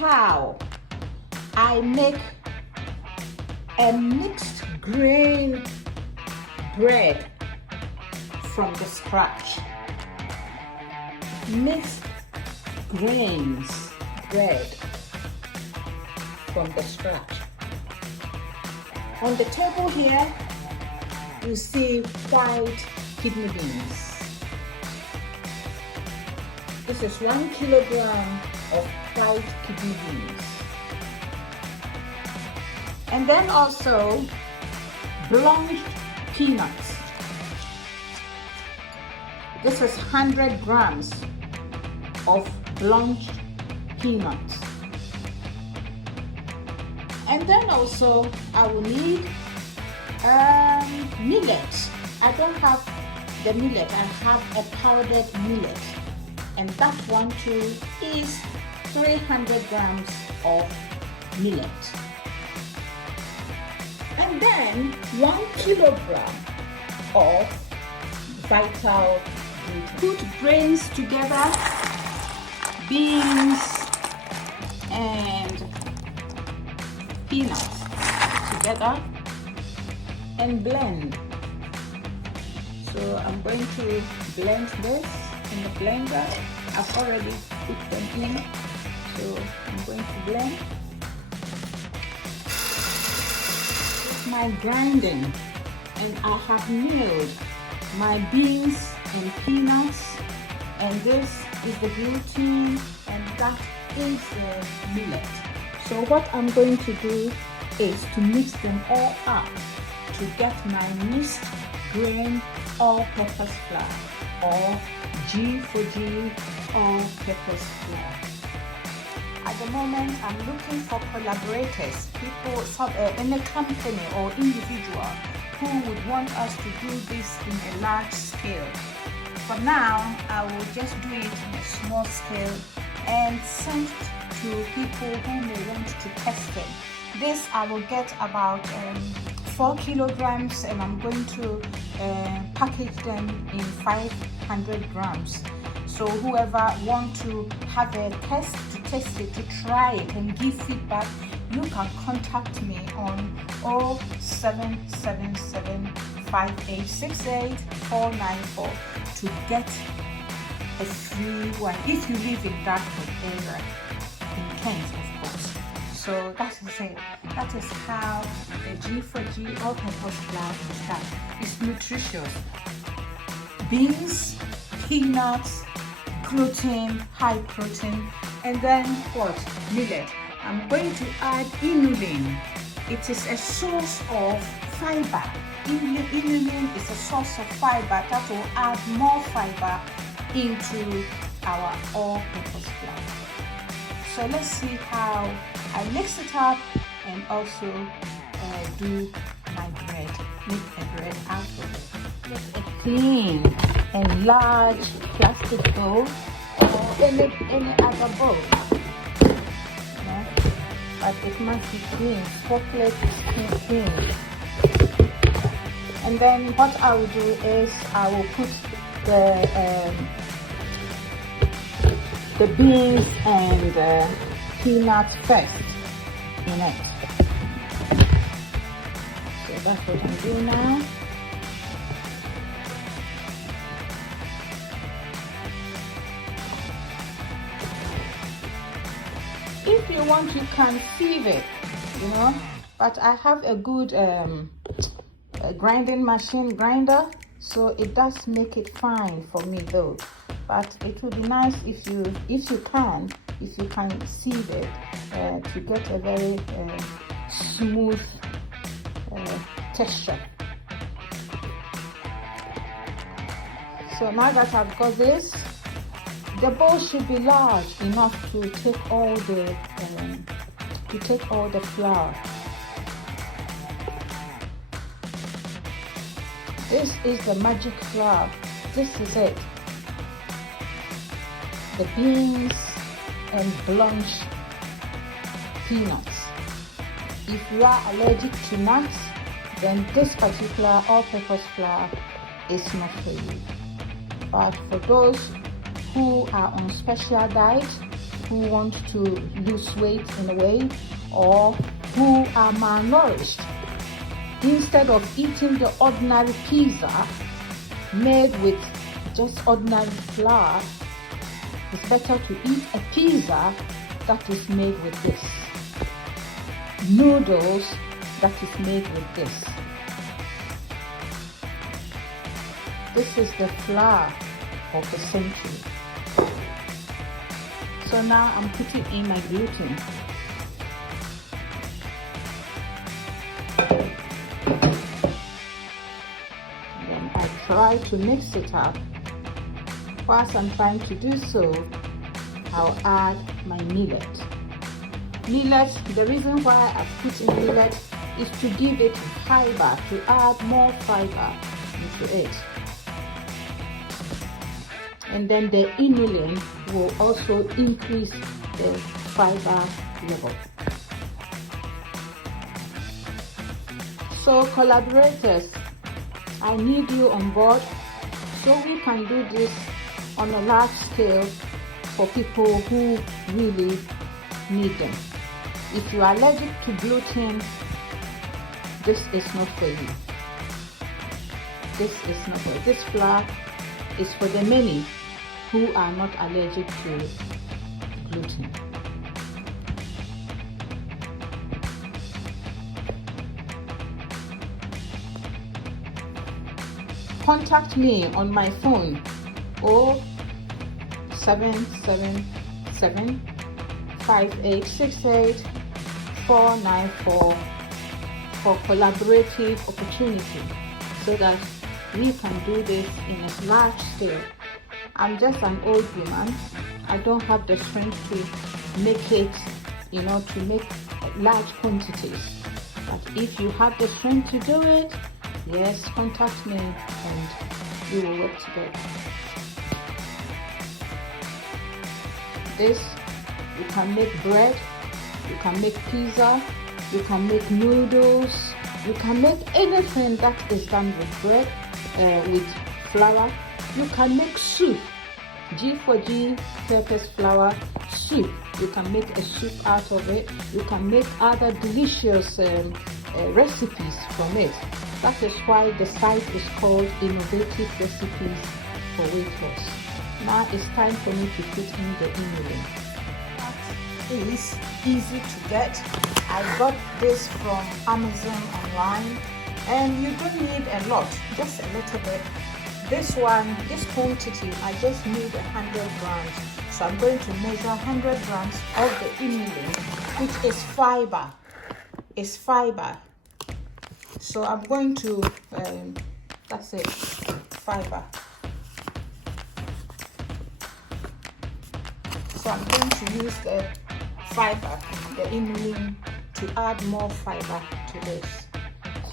how I make a mixed grain bread from the scratch. Mixed grains bread from the scratch. On the table here, you see white kidney beans. This is 1 kilogram of white kidney beans. And then also blanched peanuts. This is 100 grams of blanched peanuts. And then also I will need millet. I don't have the millet, I have a powdered millet. And that one too is 300 grams of millet. And then 1 kilogram of vital gluten. Put grains together, beans and peanuts together and blend. So I'm going to blend this in the blender. I've already put them in, so I'm going to blend. This is my grinding, and I have milled my beans and peanuts, and this is the gluten, and that is the millet. So what I'm going to do is to mix them all up to get my mixed grain all-purpose flour, or G4G all-purpose flour. At the moment, I'm looking for collaborators, people, any company or individual who would want us to do this in a large scale. For now, I will just do it in a small scale and send to people who may want to test them. This I will get about 4 kilograms, and I'm going to package them in 500 grams. So whoever wants to have a test, to test it, to try it and give feedback, you can contact me on 0777 5868 494 to get a free one if you live in that area, in Kent of course. So that is it. That is how the G4G all-purpose flour is done. It's nutritious. Beans, peanuts, gluten, high protein, and then what? Millet. I'm going to add inulin. It is a source of fiber. Inulin is a source of fiber that will add more fiber into our all-purpose flour. So let's see how I mix it up and also do my bread, make a bread out of it. Make a clean and large plastic bowl or any other bowl. Yeah? But it must be clean, spotless, clean. And then what I will do is I will put the beans and the peanuts first in it. So that's what I'm doing now. If you want, you can sieve it, you know, but I have a good grinding machine grinder, so it does make it fine for me though. But it would be nice if you can sieve it to get a very smooth texture. So now that I've got this, the bowl should be large enough to take all the flour. This is the magic flour. This is it. The beans and blanched peanuts. If you are allergic to nuts, then this particular all-purpose flour is not for you. But for those who are on special diet who want to lose weight in a way, or who are malnourished. Instead of eating the ordinary pizza made with just ordinary flour, it's better to eat a pizza that is made with this. Noodles that is made with this. This is the flour of the century. So now I'm putting in my gluten. Then I try to mix it up. Whilst I'm trying to do so, I'll add my millet. Millet, the reason why I've put in millet is to give it fiber, to add more fiber into it. And then the inulin will also increase the fiber level. So collaborators, I need you on board so we can do this on a large scale for people who really need them. If you are allergic to gluten, this is not for you. This is not for you. This flour is for the many who are not allergic to gluten. Contact me on my phone 0777 5868 494 for collaborative opportunity so that we can do this in a large scale. I'm just an old woman. I don't have the strength to make it, to make large quantities. But if you have the strength to do it, yes, contact me and we will work together. This, you can make bread, you can make pizza, you can make noodles, you can make anything that is done with bread, with flour. You can make soup, G4G purpose flour soup. You can make a soup out of it. You can make other delicious recipes from it. That is why the site is called Innovative Recipes for Weight Loss. Now it's time for me to put in the inulin. That is easy to get. I got this from Amazon online, and you don't need a lot, just a little bit. This quantity, I just need 100 grams. So I'm going to measure 100 grams of the inulin, which is fiber. It's fiber. So I'm going to, that's it, fiber. So I'm going to use the fiber, the inulin, to add more fiber to this.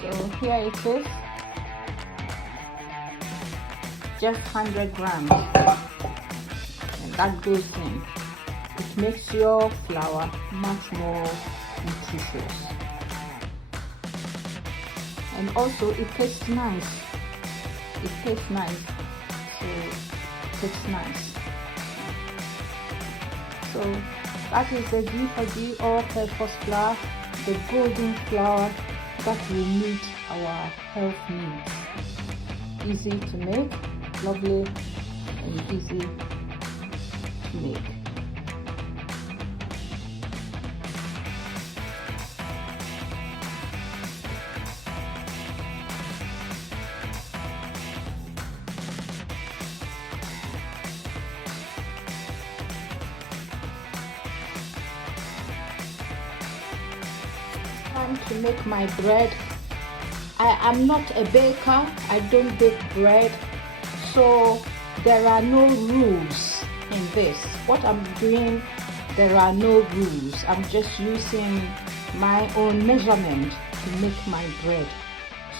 So here it is. Just 100 grams, and that goes in. It makes your flour much more nutritious, and also it tastes nice. It tastes nice, so it tastes nice. So that is the G4G all-purpose flour, the golden flour that will meet our health needs. Easy to make, lovely and easy to make. Time to make my bread. I am not a baker. I don't bake bread. So there are no rules in this. What I'm doing, there are no rules. I'm just using my own measurement to make my bread.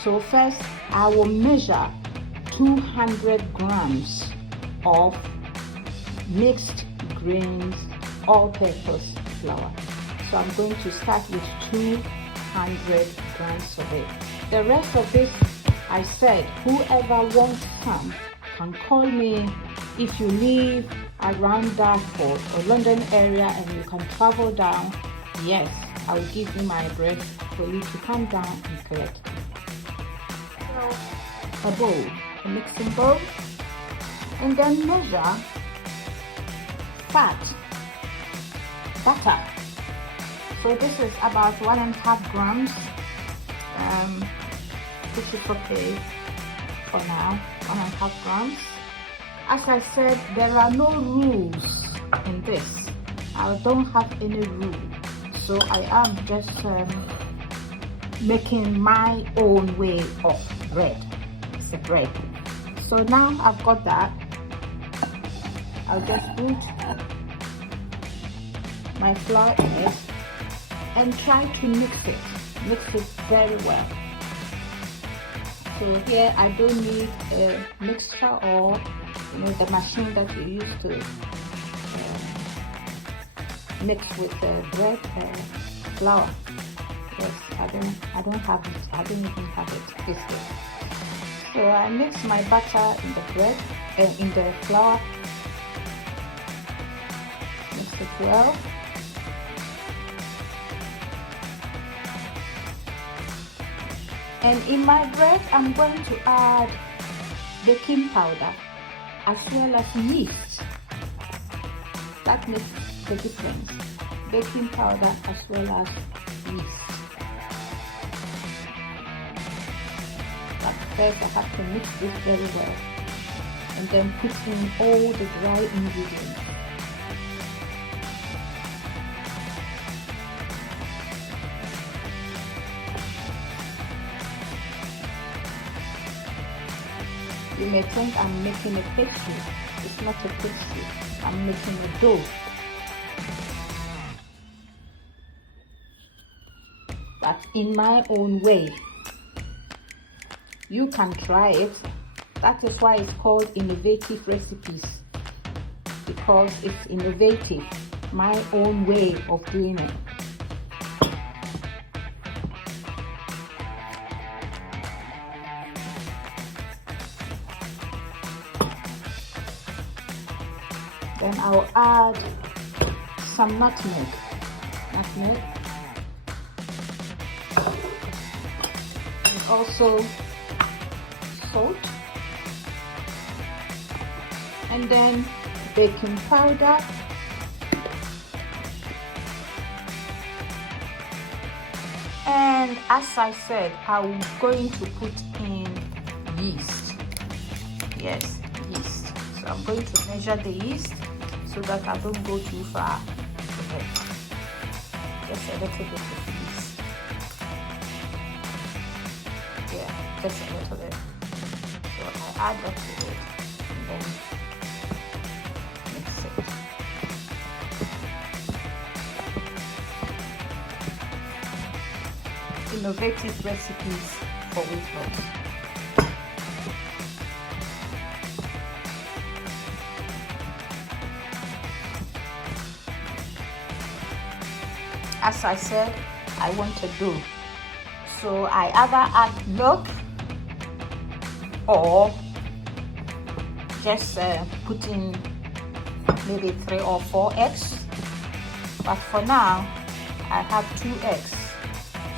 So first, I will measure 200 grams of mixed grains all-purpose flour. So I'm going to start with 200 grams of it. The rest of this, I said, whoever wants some can call me. If you live around Dartford or London area and you can travel down, yes, I will give you my address for you to come down and collect it. So, a bowl, a mixing bowl, and then measure fat, butter. So this is about 1.5 grams. This is okay for now, 1.5 grams. As I said, there are no rules in this. I don't have any rule, so I am just making my own way of bread. It's a bread. So now I've got that. I'll just put my flour in it and try to mix it very well. So here I don't need a mixture or the machine that you use to mix with bread flour. Yes, I don't have it. I don't even have it this day. So I mix my butter in the bread in the flour. Mix it well. And in my bread, I'm going to add baking powder as well as yeast. That makes the difference. Baking powder as well as yeast. But first I have to mix this very well and then put in all the dry ingredients. You may think I'm making a pastry. It's not a pastry. I'm making a dough. But in my own way. You can try it. That is why it's called innovative recipes. Because it's innovative. My own way of doing it. Then I'll add some nutmeg. And also salt. And then baking powder. And as I said, I'm going to put in yeast. Yes, yeast. So I'm going to measure the yeast so that I don't go too far. Okay. Just a little bit of yeast. Yeah, just a little bit. So I add that to it and then mix it. Innovative recipes for weight loss. As I said, I want a dough. So I either add milk or just put in maybe 3 or 4 eggs. But for now, I have 2 eggs.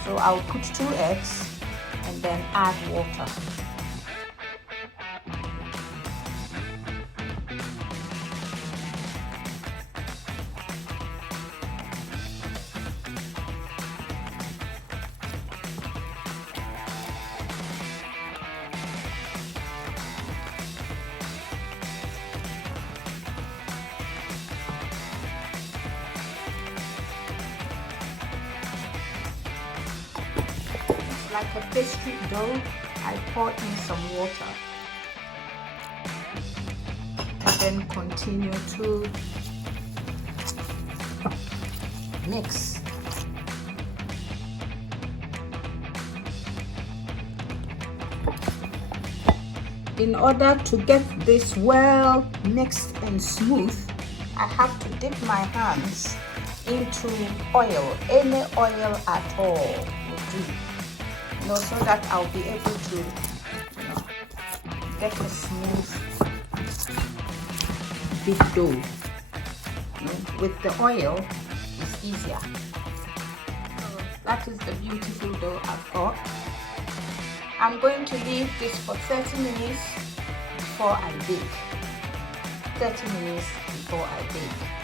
So I'll put 2 eggs and then add water. Like a pastry dough, I pour in some water and then continue to mix. In order to get this well mixed and smooth, I have to dip my hands into oil. Any oil at all will do. So that I'll be able to get a smooth big dough. with the oil is easier. So that is the beautiful dough I've got. I'm going to leave this for 30 minutes before I bake. 30 minutes before I bake.